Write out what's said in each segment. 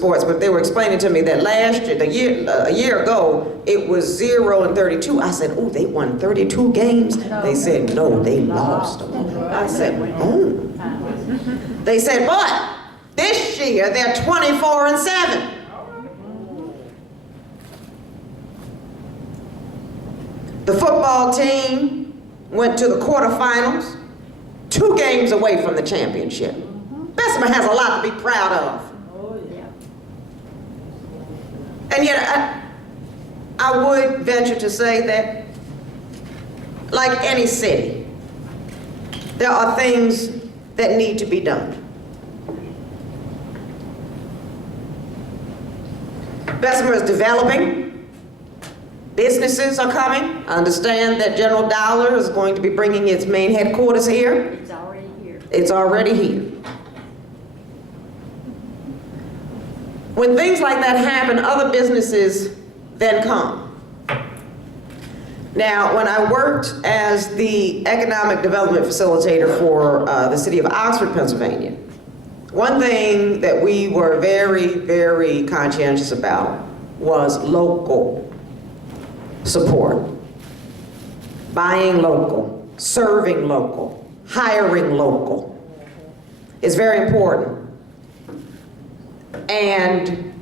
sports, but they were explaining to me that last year, a year ago, it was 0-32. I said, oh, they won 32 games? They said, no, they lost. I said, oh. They said, but this year they're 24-7. The football team went to the quarterfinals, 2 games away from the championship. Bessemer has a lot to be proud of. And yet, I would venture to say that, like any city, there are things that need to be done. Bessemer is developing. Businesses are coming. I understand that General Dollar is going to be bringing its main headquarters here. It's already here. It's already here. When things like that happen, other businesses then come. Now, when I worked as the economic development facilitator for the city of Oxford, Pennsylvania, one thing that we were very, very conscientious about was local support. Buying local, serving local, hiring local is very important. And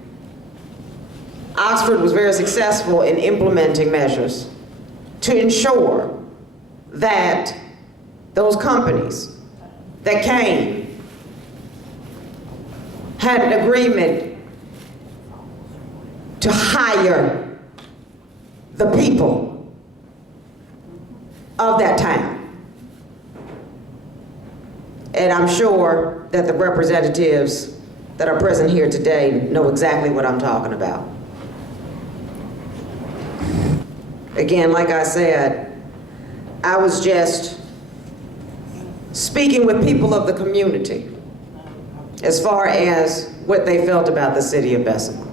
Oxford was very successful in implementing measures to ensure that those companies that came had an agreement to hire the people of that town. And I'm sure that the representatives that are present here today know exactly what I'm talking about. Again, like I said, I was just speaking with people of the community as far as what they felt about the city of Bessemer.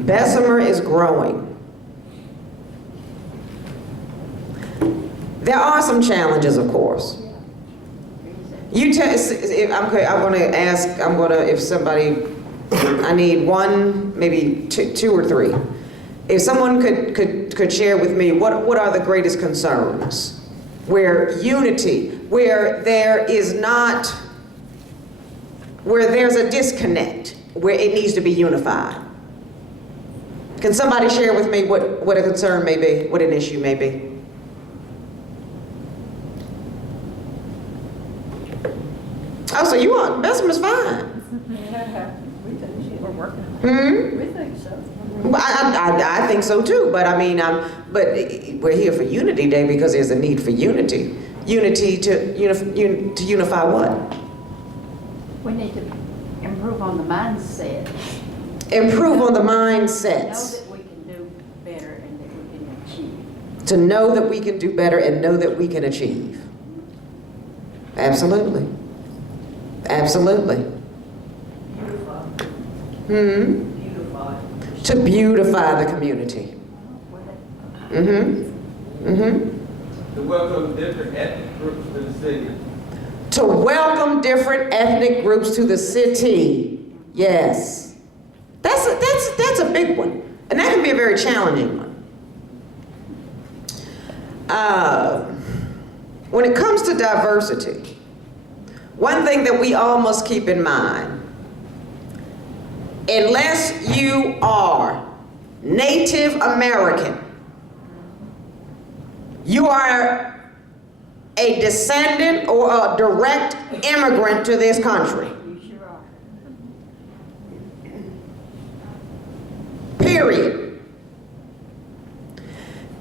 Bessemer is growing. There are some challenges, of course. You tell, I'm going to ask, if somebody, I need one, maybe two or three. If someone could share with me, what are the greatest concerns? Where unity, where there is not, where there's a disconnect, where it needs to be unified. Can somebody share with me what a concern may be, what an issue may be? Oh, so you are, Bessemer's fine. We think we're working on it. Hmm? We think so. Well, I think so too, but I mean, but we're here for Unity Day because there's a need for unity. Unity to unify what? We need to improve on the mindset. Improve on the Know mindsets. that we can do better and that we can achieve. To know that we can do better and know that we can achieve. Absolutely. Absolutely. Beautify. To beautify the community. To welcome different ethnic groups to the city. To welcome different ethnic groups to the city. Yes. That's a big one. And that can be a very challenging one. When it comes to diversity, one thing that we all must keep in mind, unless you are Native American, you are a descendant or a direct immigrant to this country. You sure are. Period.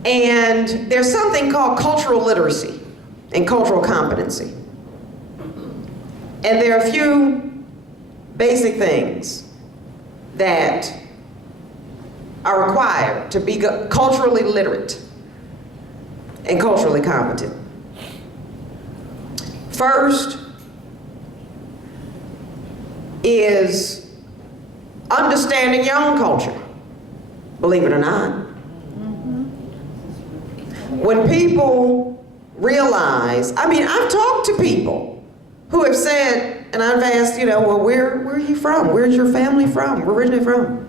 And there's something called cultural literacy and cultural competency. And there are a few basic things that are required to be culturally literate and culturally competent. First is understanding your own culture, believe it or not. When people realize, I mean, I've talked to people who have said, and I've asked, you know, well, where are you from? Where's your family from? Where originally from?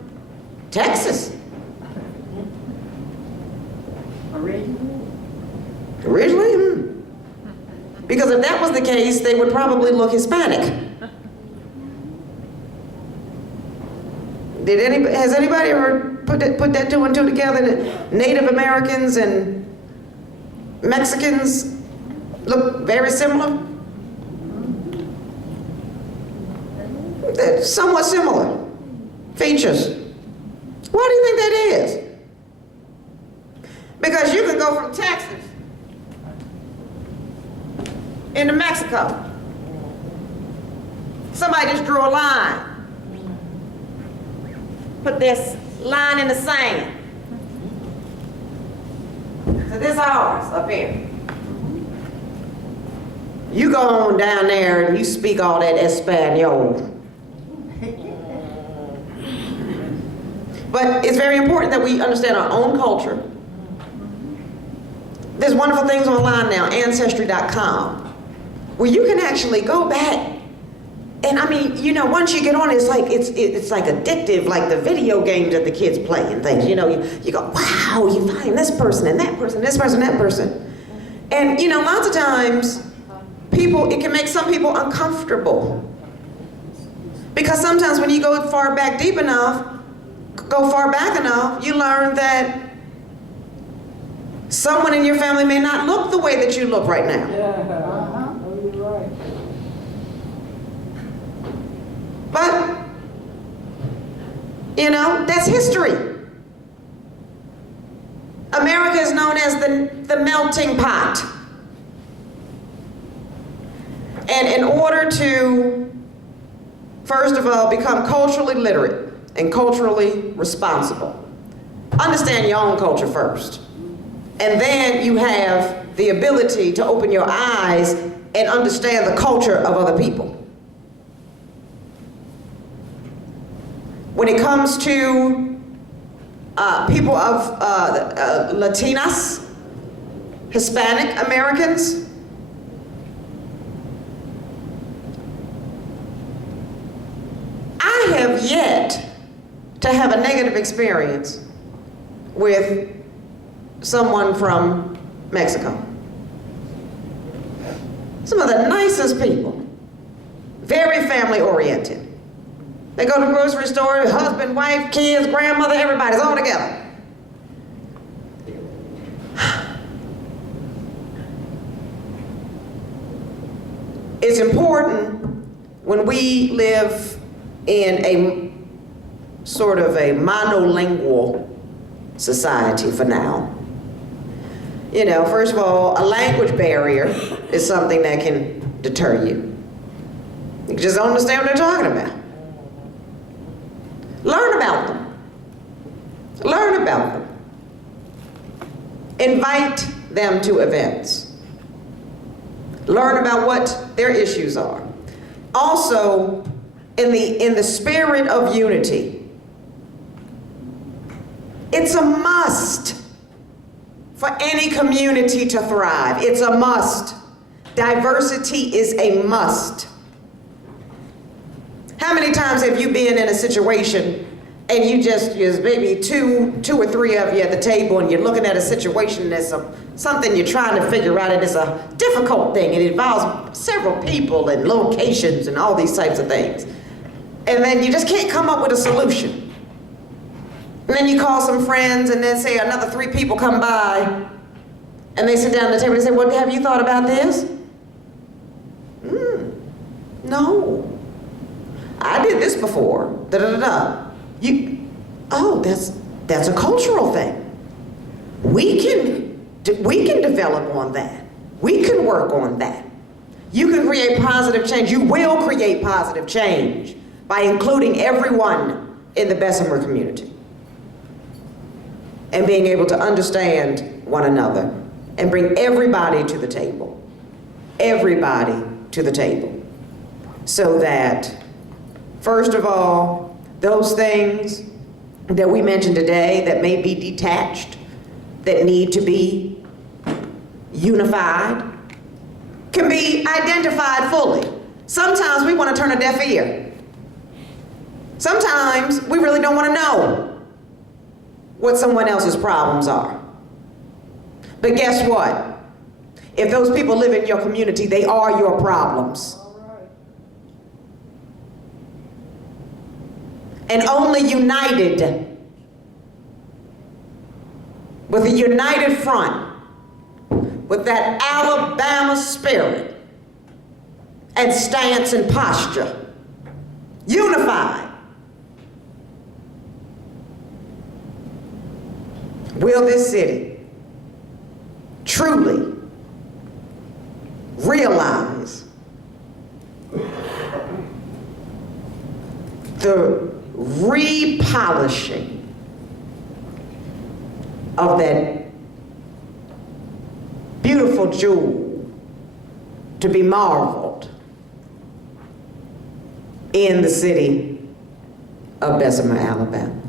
Texas. Originally? Because if that was the case, they would probably look Hispanic. Has anybody ever put that two and two together, that Native Americans and Mexicans look very similar? They're somewhat similar features. Why do you think that is? Because you can go from Texas into Mexico. Somebody just drew a line. Put this line in the sand. So this is ours up here. You go on down there and you speak all that Espanol. But it's very important that we understand our own culture. There's wonderful things online now, Ancestry.com, where you can actually go back. And I mean, you know, once you get on, it's like addictive, like the video games that the kids play and things. You know, you go, wow, you find this person and that person, this person, that person. And you know, lots of times, it can make some people uncomfortable. Because sometimes when you go deep back enough, you learn that someone in your family may not look the way that you look right now. Yeah. Oh, you're right. But, you know, that's history. America is known as the melting pot. And in order to, first of all, become culturally literate and culturally responsible, understand your own culture first. And then you have the ability to open your eyes and understand the culture of other people. When it comes to people of Latinas, Hispanic Americans, I have yet to have a negative experience with someone from Mexico. Some of the nicest people, very family oriented. They go to the grocery store, husband, wife, kids, grandmother, everybody's all together. It's important when we live in a sort of a monolingual society for now. You know, first of all, a language barrier is something that can deter you. You just don't understand what they're talking about. Learn about them. Learn about them. Invite them to events. Learn about what their issues are. Also, in the spirit of unity, it's a must for any community to thrive. It's a must. Diversity is a must. How many times have you been in a situation and you just maybe two or three of you at the table and you're looking at a situation that's something you're trying to figure out, and it's a difficult thing, and it involves several people and locations and all these types of things. And then you just can't come up with a solution. And then you call some friends, and then say another 3 people come by and they sit down at the table and say, well, have you thought about this? No. I did this before. That's a cultural thing. We can develop on that. We can work on that. You can create positive change. You will create positive change by including everyone in the Bessemer community and being able to understand one another and bring everybody to the table. Everybody to the table. So that, first of all, those things that we mentioned today that may be detached, that need to be unified, can be identified fully. Sometimes we want to turn a deaf ear. Sometimes we really don't want to know what someone else's problems are. But guess what? If those people live in your community, they are your problems. And only united, with a united front, with that Alabama spirit and stance and posture, unified, will this city truly realize the repolishing of that beautiful jewel to be marveled in the city of Bessemer, Alabama.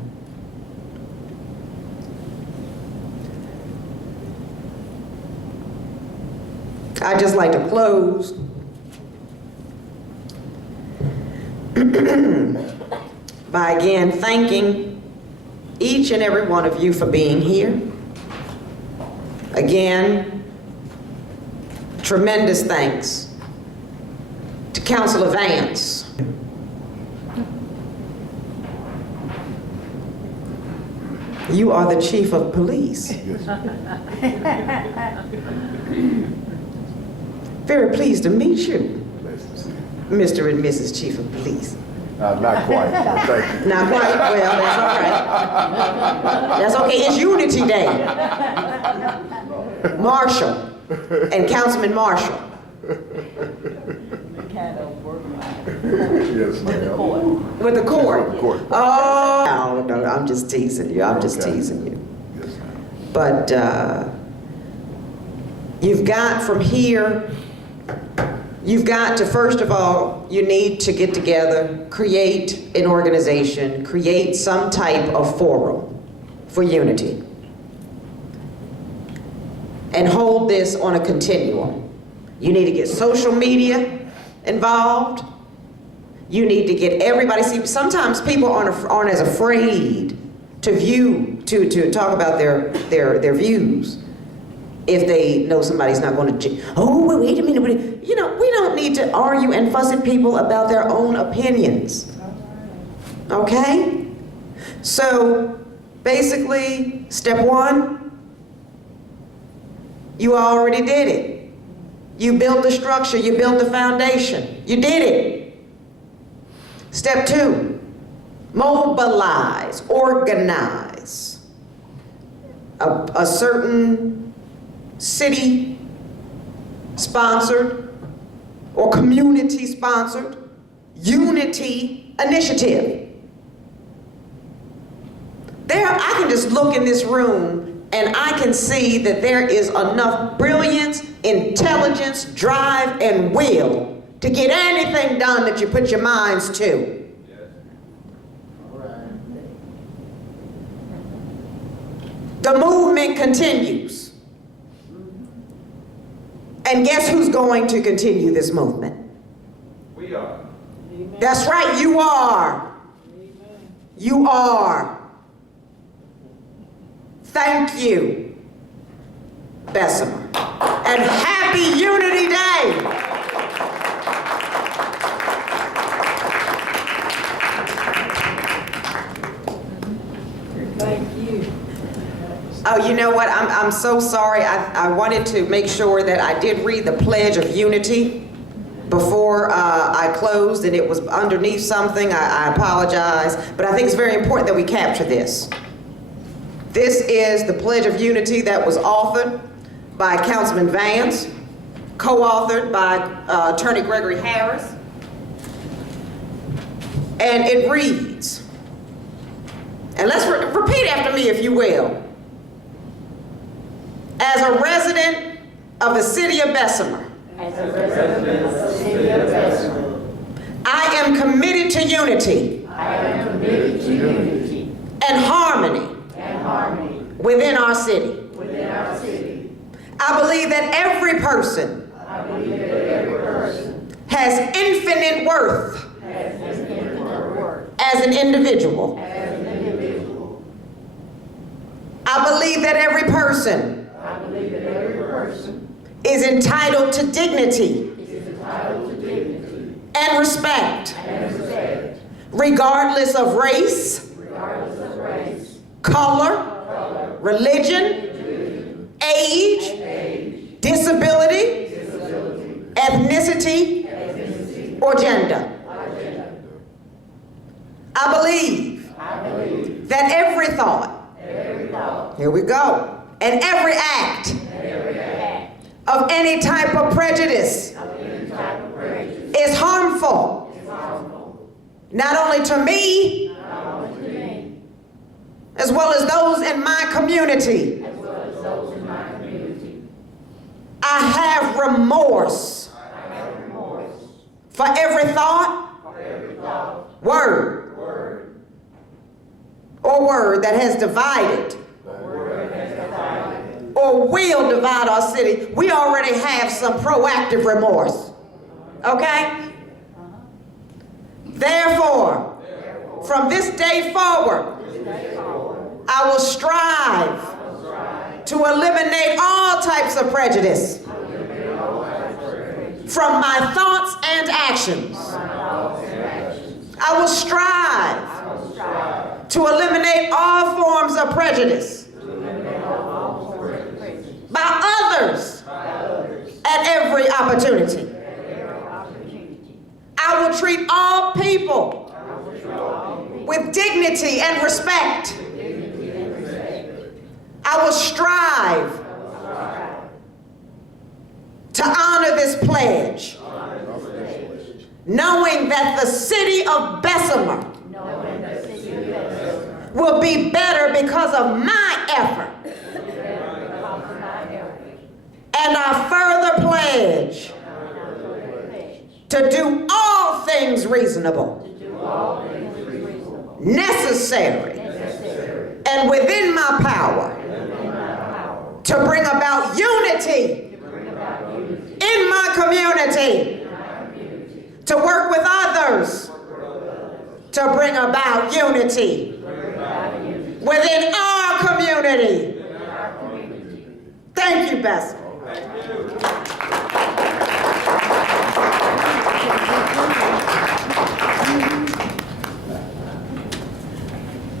I'd just like to close by again thanking each and every one of you for being here. Again, tremendous thanks to Councilor Vance. You are the chief of police. Very pleased to meet you, Mr. and Mrs. Chief of Police. Not quite, but thank you. Not quite, well, that's all right. That's okay, it's Unity Day. Marshall and Councilman Marshall. Yes, ma'am. With the court? With the court. Oh, no, I'm just teasing you, I'm just Okay. teasing you. Yes, ma'am. But you've got from here, you've got to, first of all, you need to get together, create an organization, create some type of forum for unity. And hold this on a continuum. You need to get social media involved. You need to get everybody, see, sometimes people aren't as afraid to talk about their views if they know somebody's not going to, oh, wait a minute, you know, we don't need to argue and fuss at people about their own opinions. Okay? So, basically, step one, you already did it. You built the structure, you built the foundation. You did it. Step two, mobilize, organize a certain city-sponsored or community-sponsored unity initiative. I can just look in this room and I can see that there is enough brilliance, intelligence, drive, and will to get anything done that you put your minds to. The movement continues. And guess who's going to continue this movement? We are. That's right, you are. You are. Thank you, Bessemer. And happy Unity Day! Thank you. Oh, you know what? I'm so sorry. I wanted to make sure that I did read the Pledge of Unity before I closed, and it was underneath something. I apologize, but I think it's very important that we capture this. This is the Pledge of Unity that was authored by Councilman Vance, co-authored by Attorney Gregory Harris, and it reads, and let's repeat after me if you will. As a resident of the city of Bessemer, I am committed to unity and harmony within our city. I I believe that every person has infinite worth as an individual. I believe that every person is entitled to dignity and respect, regardless of race, color, religion, age, disability, ethnicity, or gender. I believe that every thought, here we go, and every act of any type of prejudice is harmful, not only to me, as well as those in my community. I have remorse for every thought, word, or word that has divided or will divide our city. We already have some proactive remorse. Okay? Therefore, from this day forward, I will strive to eliminate all types of prejudice from my thoughts and actions. I will strive to eliminate all forms of prejudice by others at every opportunity. I will treat all people with dignity and respect. I will strive to honor this pledge, knowing that the city of Bessemer will be better because of my effort. And I further pledge to do all things reasonable, necessary, and within my power to bring about unity in my community, to work with others to bring about unity within our community. Thank you, Bessemer.